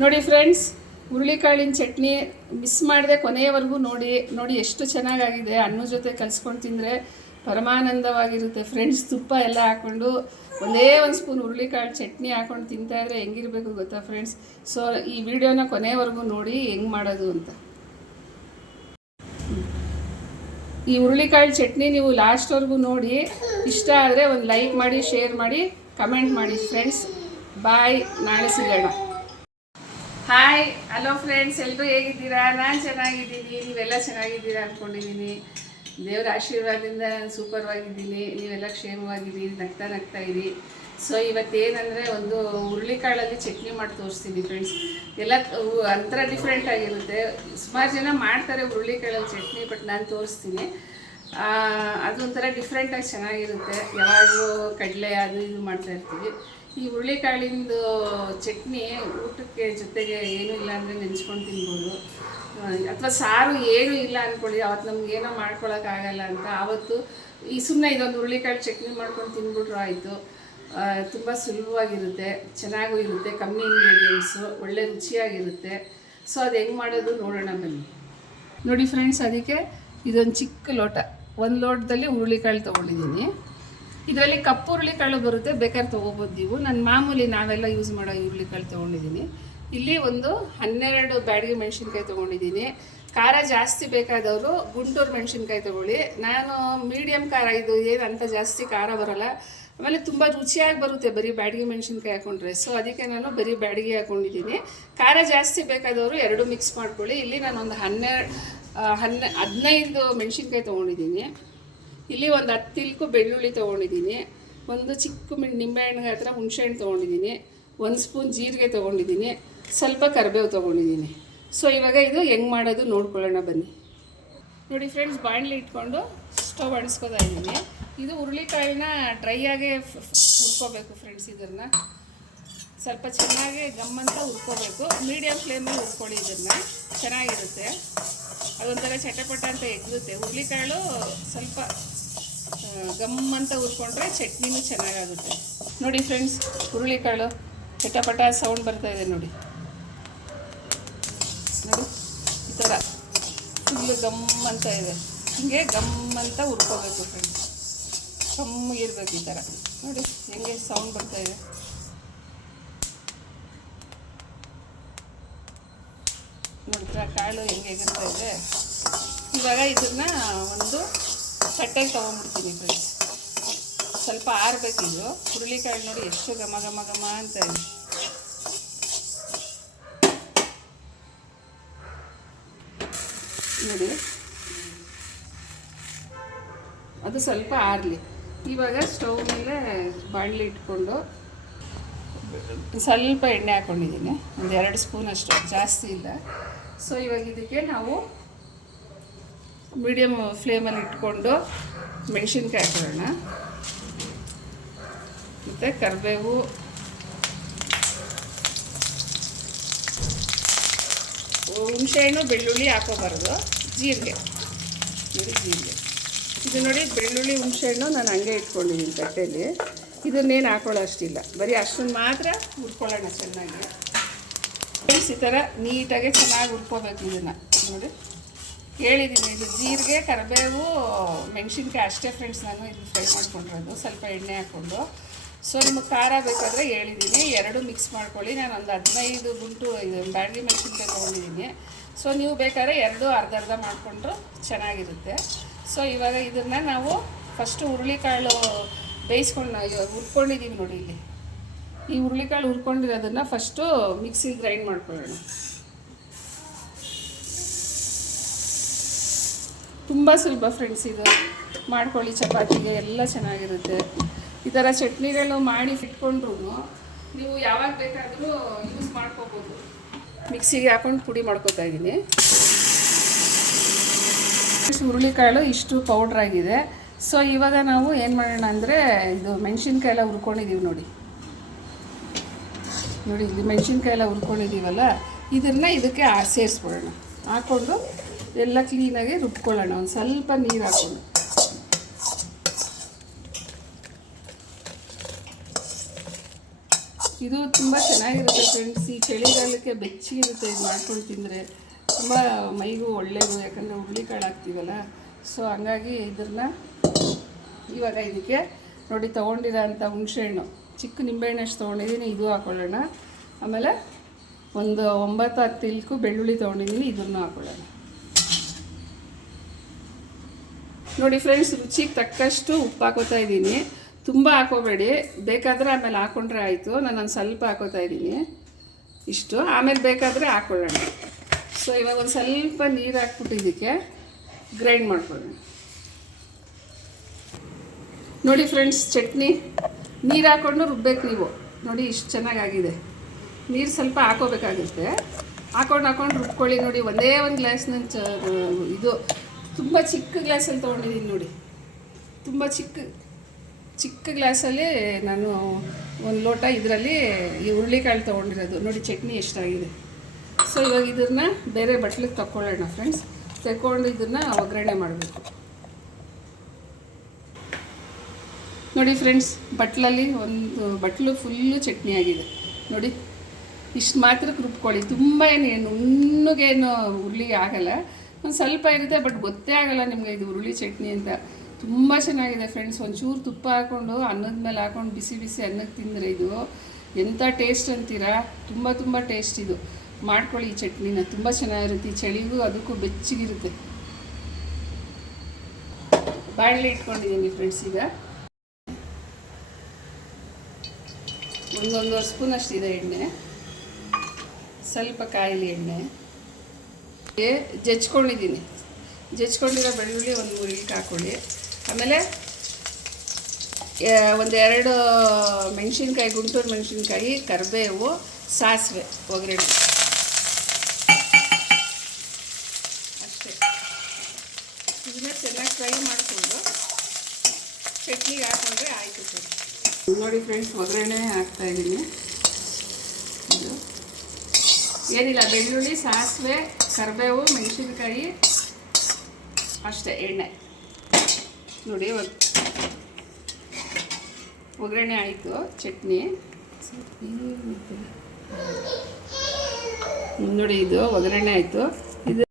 ನೋಡಿ friends, ಹುರುಳಿಕಾಳಿನ chutney miss ಮಾಡದೆ ಕೊನೆಯವರೆಗೂ ನೋಡಿ ನೋಡಿ ಎಷ್ಟು ಚೆನ್ನಾಗಾಗಿದೆ. ಅನ್ನ ಜೊತೆ ಕಲಿಸ್ಕೊಂಡು ತಿಂದರೆ ಪರಮಾನಂದವಾಗಿರುತ್ತೆ. ಫ್ರೆಂಡ್ಸ್, ತುಪ್ಪ ಎಲ್ಲ ಹಾಕ್ಕೊಂಡು ಒಂದೇ ಒಂದು ಸ್ಪೂನ್ ಹುರುಳಿಕಾಳು ಚಟ್ನಿ ಹಾಕ್ಕೊಂಡು ತಿಂತಾ ಇದ್ರೆ ಹೆಂಗಿರಬೇಕು ಗೊತ್ತಾ ಫ್ರೆಂಡ್ಸ್? ಸೊ ಈ ವಿಡಿಯೋನ ಕೊನೆಯವರೆಗೂ ನೋಡಿ ಹೆಂಗೆ ಮಾಡೋದು ಅಂತ. ಈ ಹುರುಳಿಕಾಳು ಚಟ್ನಿ ನೀವು ಲಾಸ್ಟ್ವರೆಗೂ ನೋಡಿ. ಇಷ್ಟ ಆದರೆ ಒಂದು ಲೈಕ್ ಮಾಡಿ ಶೇರ್ ಮಾಡಿ ಕಮೆಂಟ್ ಮಾಡಿ. ಫ್ರೆಂಡ್ಸ್ ಬಾಯ್ ನಾಳೆ ಸಿಗೋಣ. ಹಾಯ್ ಹಲೋ ಫ್ರೆಂಡ್ಸ್ ಎಲ್ಲರೂ ಹೇಗಿದ್ದೀರಾ? ನಾನು ಚೆನ್ನಾಗಿದ್ದೀನಿ, ನೀವೆಲ್ಲ ಚೆನ್ನಾಗಿದ್ದೀರಾ ಅಂದ್ಕೊಂಡಿದ್ದೀನಿ ದೇವರ ಆಶೀರ್ವಾದದಿಂದ ನಾನು ಸೂಪರ್ವಾಗಿದ್ದೀನಿ, ನೀವೆಲ್ಲ ಕ್ಷೇಮವಾಗಿದ್ದೀರಿ ನಗ್ತಾ ನಗ್ತಾ ಇರಿ. ಸೊ ಇವತ್ತೇನಂದರೆ ಒಂದು ಹುರುಳಿಕಾಳಲ್ಲಿ ಚಟ್ನಿ ಮಾಡಿ ತೋರಿಸ್ತೀನಿ ಫ್ರೆಂಡ್ಸ್ ಎಲ್ಲ ಅಂತರ ಡಿಫ್ರೆಂಟ್ ಆಗಿರುತ್ತೆ. ಸುಮಾರು ಜನ ಮಾಡ್ತಾರೆ ಹುರುಳಿಕಾಳಲ್ಲಿ ಚಟ್ನಿ ಬಟ್ ನಾನು ತೋರಿಸ್ತೀನಿ. ಅದೊಂಥರ ಡಿಫ್ರೆಂಟಾಗಿ ಚೆನ್ನಾಗಿರುತ್ತೆ. ಯಾವಾಗಲೂ ಕಡಲೆ ಅದು ಇದು ಮಾಡ್ತಾ ಇರ್ತೀವಿ. ಈ ಹುರುಳಿಕಾಳಿಂದು ಚಟ್ನಿ ಊಟಕ್ಕೆ ಜೊತೆಗೆ ಏನೂ ಇಲ್ಲ ಅಂದರೆ ನೆಂಚ್ಕೊಂಡು ತಿನ್ಬೋದು. ಅಥವಾ ಸಾರು ಏನೂ ಇಲ್ಲ ಅಂದ್ಕೊಳ್ಳಿ ಅವತ್ತು ನಮ್ಗೆ ಏನೋ ಮಾಡ್ಕೊಳಕ್ಕಾಗಲ್ಲ ಅಂತ. ಆವತ್ತು ಈ ಸುಮ್ಮನೆ ಇದೊಂದು ಹುರುಳಿಕಾಳು ಚಟ್ನಿ ಮಾಡ್ಕೊಂಡು ತಿನ್ಬಿಟ್ರು ಆಯಿತು. ತುಂಬ ಸುಲಭವಾಗಿರುತ್ತೆ, ಚೆನ್ನಾಗೂ ಇರುತ್ತೆ, ಕಮ್ಮಿ ಇಂಗ್ರೀಡಿಯೆಂಟ್ಸು ಒಳ್ಳೆ ರುಚಿಯಾಗಿರುತ್ತೆ. ಸೊ ಅದು ಹೆಂಗೆ ಮಾಡೋದು ನೋಡೋಣ ಬನ್ನಿ. ನೋಡಿ ಫ್ರೆಂಡ್ಸ್ ಅದಕ್ಕೆ ಇದೊಂದು ಚಿಕ್ಕ ಲೋಟ. ಒಂದು ಲೋಟದಲ್ಲಿ ಹುರುಳಿಕಾಳು ತೊಗೊಂಡಿದ್ದೀನಿ. ಇದರಲ್ಲಿ ಕಪ್ಪು ಹುರುಳಿಕಾಳು ಬರುತ್ತೆ, ಬೇಕಾದ್ರೆ ತೊಗೋಬೋದು ನೀವು. ನಾನು ಮಾಮೂಲಿ ನಾವೆಲ್ಲ ಯೂಸ್ ಮಾಡೋ ಹುರುಳಿಕಾಳು ತೊಗೊಂಡಿದ್ದೀನಿ. ಇಲ್ಲಿ ಒಂದು ಹನ್ನೆರಡು ಬ್ಯಾಡಿಗೆ ಮೆಣಸಿನ್ಕಾಯಿ ತೊಗೊಂಡಿದ್ದೀನಿ. ಖಾರ ಜಾಸ್ತಿ ಬೇಕಾದವರು ಗುಂಟೂರು ಮೆಣಸಿನ್ಕಾಯಿ ತೊಗೊಳ್ಳಿ. ನಾನು ಮೀಡಿಯಮ್ ಖಾರ, ಇದು ಏನು ಅಂತ ಜಾಸ್ತಿ ಖಾರ ಬರೋಲ್ಲ. ಆಮೇಲೆ ತುಂಬ ರುಚಿಯಾಗಿ ಬರುತ್ತೆ ಬರೀ ಬ್ಯಾಡಿಗೆ ಮೆಣಸಿನ್ಕಾಯಿ ಹಾಕೊಂಡ್ರೆ. ಸೊ ಅದಕ್ಕೆ ನಾನು ಬರೀ ಬ್ಯಾಡಿಗೆ ಹಾಕೊಂಡಿದ್ದೀನಿ. ಖಾರ ಜಾಸ್ತಿ ಬೇಕಾದವರು ಎರಡು ಮಿಕ್ಸ್ ಮಾಡ್ಕೊಳ್ಳಿ. ಇಲ್ಲಿ ನಾನು ಒಂದು ಹನ್ನೆರಡು ಹನ್ನೆ, ಹದಿನೈದು ಮೆಣಸಿನ್ಕಾಯಿ ತೊಗೊಂಡಿದ್ದೀನಿ. ಇಲ್ಲಿ ಒಂದು ಹತ್ತು ಇಲ್ಕು ಬೆಳ್ಳುಳ್ಳಿ ತೊಗೊಂಡಿದ್ದೀನಿ. ಒಂದು ಚಿಕ್ಕ ನಿಂಬೆ ನಿಂಬೆಹಣ್ಣು ಹತ್ರ ಹುಣಸೆಹಣ್ಣು ತೊಗೊಂಡಿದ್ದೀನಿ. ಒಂದು ಸ್ಪೂನ್ ಜೀರಿಗೆ ತೊಗೊಂಡಿದ್ದೀನಿ. ಸ್ವಲ್ಪ ಕರಿಬೇವು ತೊಗೊಂಡಿದ್ದೀನಿ. ಸೊ ಇವಾಗ ಇದು ಹೆಂಗೆ ಮಾಡೋದು ನೋಡ್ಕೊಳ್ಳೋಣ ಬನ್ನಿ. ನೋಡಿ ಫ್ರೆಂಡ್ಸ್ ಬಾಣಲಿ ಇಟ್ಕೊಂಡು ಸ್ಟವ್ ಅಡಿಸ್ಕೋತಾ ಇದ್ದೀನಿ. ಇದು ಹುರುಳಿಕಾಯಿನ ಡ್ರೈ ಆಗೇ ಹುರ್ಕೋಬೇಕು ಫ್ರೆಂಡ್ಸ್ ಇದನ್ನು. ಸ್ವಲ್ಪ ಚೆನ್ನಾಗಿ ಗಮ್ಮಂತ ಹುರ್ಕೋಬೇಕು. ಮೀಡಿಯಮ್ ಫ್ಲೇಮಲ್ಲಿ ಹುರ್ಕೊಳ್ಳಿ ಇದನ್ನು. ಚೆನ್ನಾಗಿರುತ್ತೆ. ಅದೊಂಥರ ಚಟಪಟ ಅಂತ ಎಗ್ಗುತ್ತೆ. ಹುರುಳಿಕಾಳು ಸ್ವಲ್ಪ ಗಮ್ ಅಂತ ಹುರ್ಕೊಂಡ್ರೆ ಚಟ್ನಿನೂ ಚೆನ್ನಾಗಾಗುತ್ತೆ. ನೋಡಿ ಫ್ರೆಂಡ್ಸ್ ಹುರುಳಿಕಾಳು ಚಟಪಟ ಸೌಂಡ್ ಬರ್ತಾ ಇದೆ ನೋಡಿ. ನೋಡಿ, ಈ ಥರ ಫುಲ್ಲು ಗಮ್ಮಂತ ಇದೆ. ಹೀಗೆ ಗಮ್ಮಂತ ಉರ್ಕೋಬೇಕು ಫ್ರೆಂಡ್ಸ್ ಕಮ್ಮಿಗಿರ್ಬೇಕು ಈ ಥರ ನೋಡಿ, ಹೆಂಗೆ ಸೌಂಡ್ ಬರ್ತಾ ಇದೆ. ನೋಡಿದ್ರ? ಕಾಳು ಹೆಂಗೆ ಎಗಿರ್ತಾ ಇದೆ. ಇವಾಗ ಇದನ್ನ ಒಂದು ತಟ್ಟೆಗೆ ತೊಗೊಂಡ್ಬಿಡ್ತೀನಿ ಫ್ರೆಂಡ್ಸ್ ಸ್ವಲ್ಪ ಆರಬೇಕಿದು. ಹುರುಳಿಕಾಳು ನೋಡಿ ಎಷ್ಟು ಘಮ ಘಮ ಘಮ ಅಂತ ಇದೆ. ನೋಡಿ. ಅದು ಸ್ವಲ್ಪ ಆರಲಿ. ಇವಾಗ ಸ್ಟವ್ ಮೇಲೆ ಬಾಣಲಿ ಇಟ್ಕೊಂಡು ಸ್ವಲ್ಪ ಎಣ್ಣೆ ಹಾಕ್ಕೊಂಡಿದ್ದೀನಿ ಒಂದು ಎರಡು ಸ್ಪೂನ್ ಅಷ್ಟು. ಜಾಸ್ತಿ ಇಲ್ಲ. ಸೊ ಇವಾಗ ಇದಕ್ಕೆ ನಾವು ಮೀಡಿಯಮ್ ಫ್ಲೇಮಲ್ಲಿ ಇಟ್ಕೊಂಡು ಮೆಣಸಿನ್ಕಾಯಿ ಹಾಕೊಳ್ಳೋಣ ಮತ್ತು ಕರಿಬೇವು. ಹುಣಸೆಹಣ್ಣು ಬೆಳ್ಳುಳ್ಳಿ ಹಾಕೋಬಾರ್ದು. ಜೀರಿಗೆ. ನೋಡಿ ಜೀರಿಗೆ. ಇದು ನೋಡಿ ಬೆಳ್ಳುಳ್ಳಿ ಹುಣಸೆಹಣ್ಣು ನಾನು ಹಂಗೆ ಇಟ್ಕೊಂಡಿದ್ದೀನಿ ತಟ್ಟೆಯಲ್ಲಿ. ಇದನ್ನೇನು ಹಾಕೊಳ್ಳೋ ಅಷ್ಟಿಲ್ಲ ಬರೀ ಅಷ್ಟನ್ನು ಮಾತ್ರ ಹುರ್ಕೊಳ್ಳೋಣ ಚೆನ್ನಾಗಿ. ಈ ಥರ ನೀಟಾಗಿ ಚೆನ್ನಾಗಿ ಹುರ್ಕೋಬೇಕು ಇದನ್ನು. ನೋಡಿ. ಹೇಳಿದ್ದೀನಿ ಇದು ಜೀರಿಗೆ, ಕರಿಬೇವು, ಮೆಣಸಿನ್ಕಾಯಿ ಅಷ್ಟೇ ಫ್ರೆಂಡ್ಸ್ ನಾನು ಇದು ಫ್ರೈ ಮಾಡ್ಕೊಂಡಿರೋದು. ಸ್ವಲ್ಪ ಎಣ್ಣೆ ಹಾಕ್ಕೊಂಡು. ಸೊ ನಿಮಗೆ ಖಾರ ಬೇಕಾದರೆ ಹೇಳಿದ್ದೀನಿ ಎರಡು ಮಿಕ್ಸ್ ಮಾಡ್ಕೊಳ್ಳಿ. ನಾನು ಒಂದು ಹದಿನೈದು ಗುಂಟು ಇದು ಬ್ಯಾಡಗಿ ಮೆಣಸಿನ್ಕಾಯಿ ತೊಗೊಂಡಿದ್ದೀನಿ ಸೊ ನೀವು ಬೇಕಾದ್ರೆ ಎರಡು ಅರ್ಧ ಅರ್ಧ ಮಾಡಿಕೊಂಡ್ರು ಚೆನ್ನಾಗಿರುತ್ತೆ. ಸೊ ಇವಾಗ ಇದನ್ನು ನಾವು ಫಸ್ಟು ಹುರುಳಿಕಾಳು ಬೇಯಿಸ್ಕೊಂಡು ಹುರ್ಕೊಂಡಿದ್ದೀವಿ ನೋಡಿ ಇಲ್ಲಿ. ಈ ಹುರುಳಿಕಾಳು ಹುರ್ಕೊಂಡಿರೋದನ್ನು ಫಸ್ಟು ಮಿಕ್ಸಿಗೆ ಗ್ರೈಂಡ್ ಮಾಡ್ಕೊಳ್ಳೋಣ. ತುಂಬ ಸುಲಭ ಫ್ರೆಂಡ್ಸ್ ಇದು. ಮಾಡ್ಕೊಳ್ಳಿ, ಚಪಾತಿಗೆ ಎಲ್ಲ ಚೆನ್ನಾಗಿರುತ್ತೆ. ಈ ಥರ ಚಟ್ನಿಗಳು ಮಾಡಿ ಇಟ್ಕೊಂಡ್ರು ನೀವು ಯಾವಾಗ ಬೇಕಾದರೂ ಯೂಸ್ ಮಾಡ್ಕೋಬೋದು. ಮಿಕ್ಸಿಗೆ ಹಾಕೊಂಡು ಪುಡಿ ಮಾಡ್ಕೋತಾ ಇದ್ದೀನಿ ಹುರುಳಿಕಾಳು ಇಷ್ಟು ಪೌಡ್ರ್ ಆಗಿದೆ. ಸೊ ಇವಾಗ ನಾವು ಏನು ಮಾಡೋಣ ಅಂದರೆ, ಇದು ಮೆಣಸಿನ್ಕಾಯಿ ಎಲ್ಲ ಹುರ್ಕೊಂಡಿದ್ದೀವಿ ನೋಡಿ. ನೋಡಿ, ಇಲ್ಲಿ ಮೆಣಸಿನ್ಕಾಯಿ ಎಲ್ಲ ಹುರ್ಕೊಂಡಿದ್ದೀವಲ್ಲ, ಇದನ್ನು ಇದಕ್ಕೆ ಸೇರಿಸ್ಬಿಡೋಣ. ಹಾಕ್ಕೊಂಡು ಎಲ್ಲ ಕ್ಲೀನಾಗಿ ರುಬ್ಕೊಳ್ಳೋಣ. ಒಂದು ಸ್ವಲ್ಪ ನೀರು ಹಾಕ್ಕೊಂಡು ಇದು ತುಂಬ ಚೆನ್ನಾಗಿರುತ್ತೆ ಫ್ರೆಂಡ್ಸ್ ಈ ಚಳಿಗಾಲಕ್ಕೆ ಬೆಚ್ಚಗಿರುತ್ತೆ ಇದು ಮಾಡ್ಕೊಂಡು ತಿಂದರೆ. ತುಂಬ ಮೈಗೂ ಒಳ್ಳೆಯದು ಯಾಕಂದರೆ ಹುರುಳಿಕಾಳು ಹಾಕ್ತೀವಲ್ಲ. ಸೊ ಹಂಗಾಗಿ ಇದನ್ನು ಇವಾಗ ಇದಕ್ಕೆ ನೋಡಿ ತೊಗೊಂಡಿರೋ ಅಂಥ ಹುಣಸೆಹಣ್ಣು ಚಿಕ್ಕ ನಿಂಬೆಹಣ್ಣಷ್ಟು ತೊಗೊಂಡಿದ್ದೀನಿ, ಇದು ಹಾಕೊಳ್ಳೋಣ. ಆಮೇಲೆ ಒಂದು ಒಂಬತ್ತು, ಹತ್ತು ಇಲ್ಕು ಬೆಳ್ಳುಳ್ಳಿ ತೊಗೊಂಡಿದ್ದೀನಿ, ಇದನ್ನು ಹಾಕೊಳ್ಳೋಣ. ನೋಡಿ ಫ್ರೆಂಡ್ಸ್, ರುಚಿಗೆ ತಕ್ಕಷ್ಟು ಉಪ್ಪು ಹಾಕೋತಾ ಇದ್ದೀನಿ. ತುಂಬ ಹಾಕೋಬೇಡಿ. ಬೇಕಾದರೆ ಆಮೇಲೆ ಹಾಕೊಂಡ್ರೆ ಆಯಿತು. ನಾನು ಒಂದು ಸ್ವಲ್ಪ ಹಾಕೋತಾ ಇದ್ದೀನಿ. ಇಷ್ಟು. ಆಮೇಲೆ ಬೇಕಾದರೆ ಹಾಕೊಳ್ಳೋಣ. ಸೊ ಇವಾಗ ಒಂದು ಸ್ವಲ್ಪ ನೀರು ಹಾಕ್ಬಿಟ್ಟು ಇದಕ್ಕೆ ಗ್ರೈಂಡ್ ಮಾಡ್ಕೊಳ್ಳೋಣ. ನೋಡಿ ಫ್ರೆಂಡ್ಸ್, ಚಟ್ನಿ. ನೀರು ಹಾಕ್ಕೊಂಡು ರುಬ್ಬೇಕು ನೀವು. ನೋಡಿ ಇಷ್ಟು ಚೆನ್ನಾಗಾಗಿದೆ. ನೀರು ಸ್ವಲ್ಪ ಹಾಕೋಬೇಕಾಗುತ್ತೆ. ಹಾಕೊಂಡು ಹಾಕೊಂಡು ರುಬ್ಕೊಳ್ಳಿ ನೋಡಿ, ಒಂದೇ ಒಂದು ಗ್ಲಾಸ್ ನಾನು ಚ, ಇದು ತುಂಬ ಚಿಕ್ಕ ಗ್ಲಾಸಲ್ಲಿ ತೊಗೊಂಡಿದ್ದೀನಿ ನೋಡಿ. ತುಂಬ ಚಿಕ್ಕ ಚಿಕ್ಕ ಗ್ಲಾಸಲ್ಲಿ ನಾನು ಒಂದು ಲೋಟ ಇದರಲ್ಲಿ ಈ ಹುರುಳಿಕಾಳು ತೊಗೊಂಡಿರೋದು. ನೋಡಿ ಚಟ್ನಿ ಎಷ್ಟಾಗಿದೆ. ಸೊ ಇವಾಗ ಇದನ್ನು ಬೇರೆ ಬಟ್ಲಿಗೆ ತಗೊಳ್ಳೋಣ ಫ್ರೆಂಡ್ಸ್ ತಗೊಂಡು ಇದನ್ನು ಒಗ್ಗರಣೆ ಮಾಡಬೇಕು. ನೋಡಿ ಫ್ರೆಂಡ್ಸ್ ಬಟ್ಲಲ್ಲಿ ಒಂದು ಬಟ್ಲು ಫುಲ್ಲು ಚಟ್ನಿ ಆಗಿದೆ. ನೋಡಿ, ಇಷ್ಟು ಮಾತ್ರಕ್ಕೆ ರುಬ್ಕೊಳ್ಳಿ. ತುಂಬ ಏನು ನುಣ್ಣಗೇನು ಹುರುಳಿ ಆಗಲ್ಲ. ಒಂದು ಸ್ವಲ್ಪ ಇರುತ್ತೆ ಬಟ್ ಗೊತ್ತೇ ಆಗಲ್ಲ ನಿಮಗೆ ಇದು ಹುರುಳಿ ಚಟ್ನಿ ಅಂತ. ತುಂಬ ಚೆನ್ನಾಗಿದೆ ಫ್ರೆಂಡ್ಸ್ ಒಂಚೂರು ತುಪ್ಪ ಹಾಕ್ಕೊಂಡು ಅನ್ನದ ಮೇಲೆ ಹಾಕೊಂಡು ಬಿಸಿ ಬಿಸಿ ಅನ್ನಕ್ಕೆ ತಿಂದರೆ ಇದು ಎಂಥ ಟೇಸ್ಟ್ ಅಂತೀರಾ? ತುಂಬ ತುಂಬ ಟೇಸ್ಟ್ ಇದು. ಮಾಡ್ಕೊಳ್ಳಿ ಈ ಚಟ್ನಿನ. ತುಂಬ ಚೆನ್ನಾಗಿರುತ್ತೆ. ಈ ಚಳಿಗೂ ಅದಕ್ಕೂ ಬೆಚ್ಚಗಿರುತ್ತೆ. ಬಾಣಲೆ ಇಟ್ಕೊಂಡಿದ್ದೀನಿ ಫ್ರೆಂಡ್ಸ್ ಈಗ. ಒಂದೊಂದು ಸ್ಪೂನ್ ಅಷ್ಟಿದೆ ಎಣ್ಣೆ. ಸ್ವಲ್ಪ ಕಾಯಿಲೆ ಎಣ್ಣೆ. ಜಜ್ಕೊಂಡಿದ್ದೀನಿ. ಜಜ್ಕೊಂಡಿರೋ ಬೆಳ್ಳುಳ್ಳಿ ಒಂದು ಮೂರು ಇಲ್ಕ್ ಹಾಕ್ಕೊಳ್ಳಿ ಆಮೇಲೆ ಒಂದೆರಡು ಮೆಣಸಿನ್ಕಾಯಿ, ಗುಂಟೂರು ಮೆಣಸಿನ್ಕಾಯಿ, ಕರಿಬೇವು, ಸಾಸಿವೆ ಒಗ್ಗರಣೆ. ಅಷ್ಟೇ. ಇದನ್ನ ಚೆನ್ನಾಗಿ ಫ್ರೈ ಮಾಡಿಕೊಂಡು ಚಟ್ನಿಗೆ ಹಾಕೊಂಡ್ರೆ ಆಯಿತು ಸರ್. ನೋಡಿ ಫ್ರೆಂಡ್ಸ್ ಒಗ್ಗರಣೆ ಹಾಕ್ತಾ ಇದ್ದೀನಿ ಇದು. ಏನಿಲ್ಲ, ಬೆಳ್ಳುಳ್ಳಿ, ಸಾಸಿವೆ, ಕರಿಬೇವು, ಮೆಣಸಿನ್ಕಾಯಿ, ಅಷ್ಟೇ, ಎಣ್ಣೆ. ನೋಡಿ ಒಗ್- ಒಗ್ಗರಣೆ ಆಯಿತು, ಚಟ್ನಿ. ನೋಡಿ, ಇದು ಒಗ್ಗರಣೆ ಆಯಿತು. ಇದು